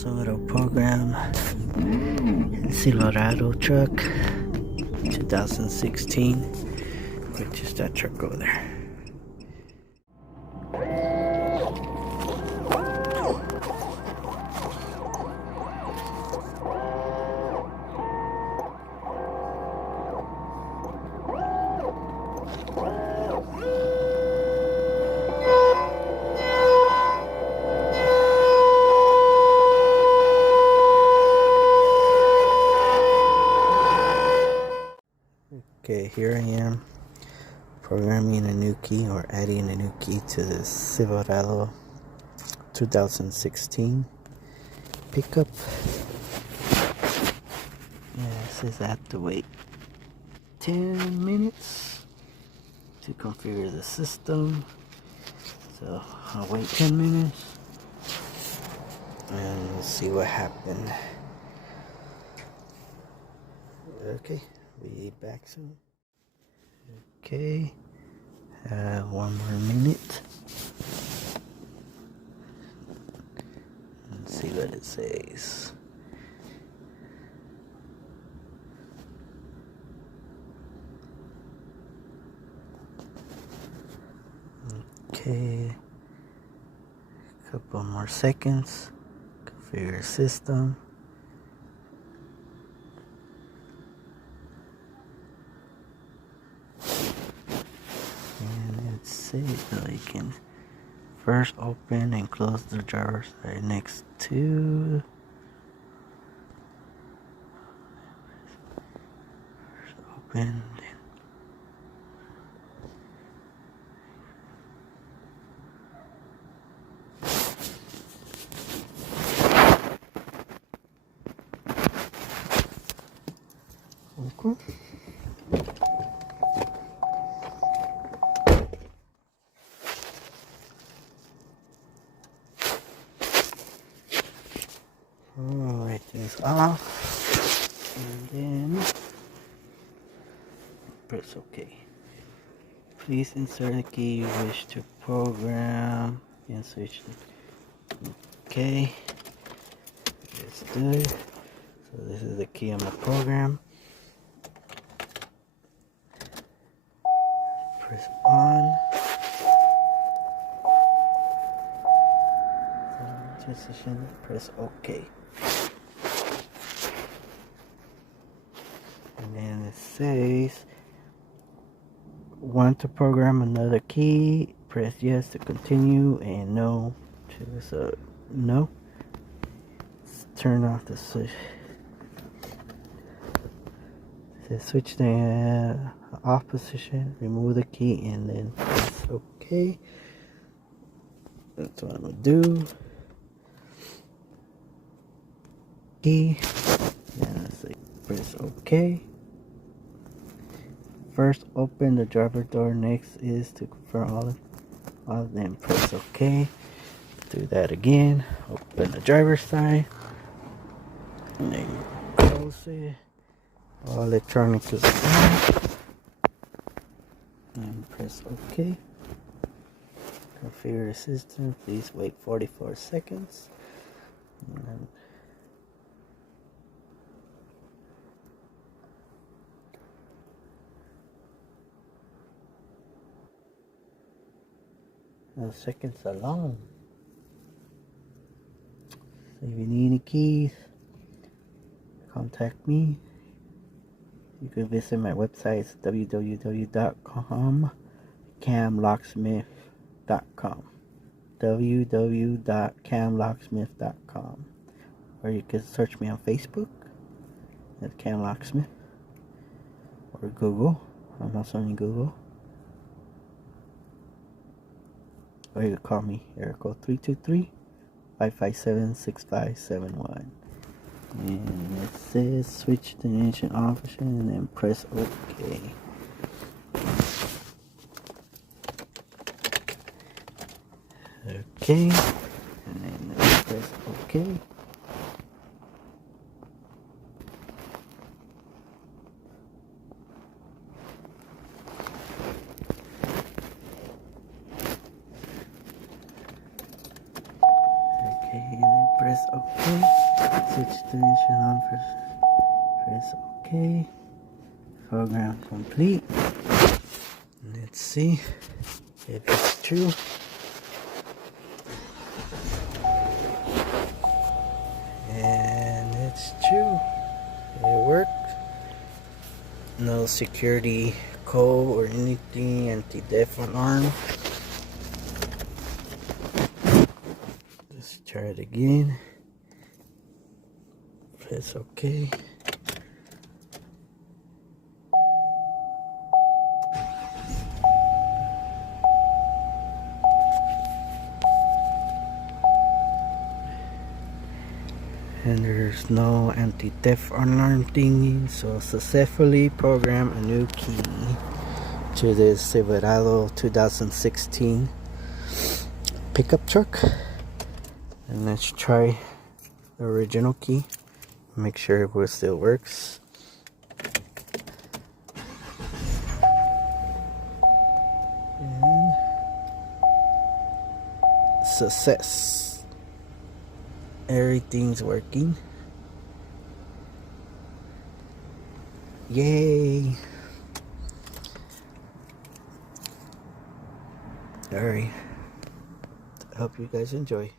Silverado program, Silverado truck, 2016. Which is that truck over there. Okay, here I am programming a new key or adding a new key to the Silverado 2016 pickup. Yeah, it says I have to wait 10 minutes to configure the system. So I'll wait 10 minutes and we'll see what happened. Okay, be back soon. Okay, one more minute. Let's see what it says. Okay, a couple more seconds. Configure system. And it says that you can first open and close the drawers right next to. First open. Okay. Alright, this off, and then press OK. Please insert the key you wish to program and switch it. Okay, let's do it. So this is the key on the program. Press on. Transition, press OK. And then it says, want to program another key, press yes to continue and no to, so no. Let's turn off the switch. It says switch the off position, remove the key and then press OK. That's what I'm gonna do. Key, and let's say press OK. First open the driver door, next is to confirm all of them, press OK. Do that again, open the driver's side, and then close it. All electronics is on, and press OK. Configure the system, please wait 44 seconds. And those seconds are long. So if you need any keys, contact me. You can visit my website, it's www.camlocksmith.com. www.camlocksmith.com. Or you can search me on Facebook at C.A.M. Locksmith, or Google. I'm also on Google. Or you can call me, area code 323-557-6571. And it says switch the engine option and then press OK. Okay, and then press OK. Okay, and then press OK. switch direction on, press OK. Program complete. Let's see if it's true. And it's true. It worked. No security code or anything, anti-theft alarm. Let's try it again. Press OK. And there's no anti-theft alarm thingy, so successfully program a new key to this Silverado 2016 pickup truck. And let's try the original key, make sure it still works. And success. Everything's working. Yay! Alright. I hope you guys enjoy.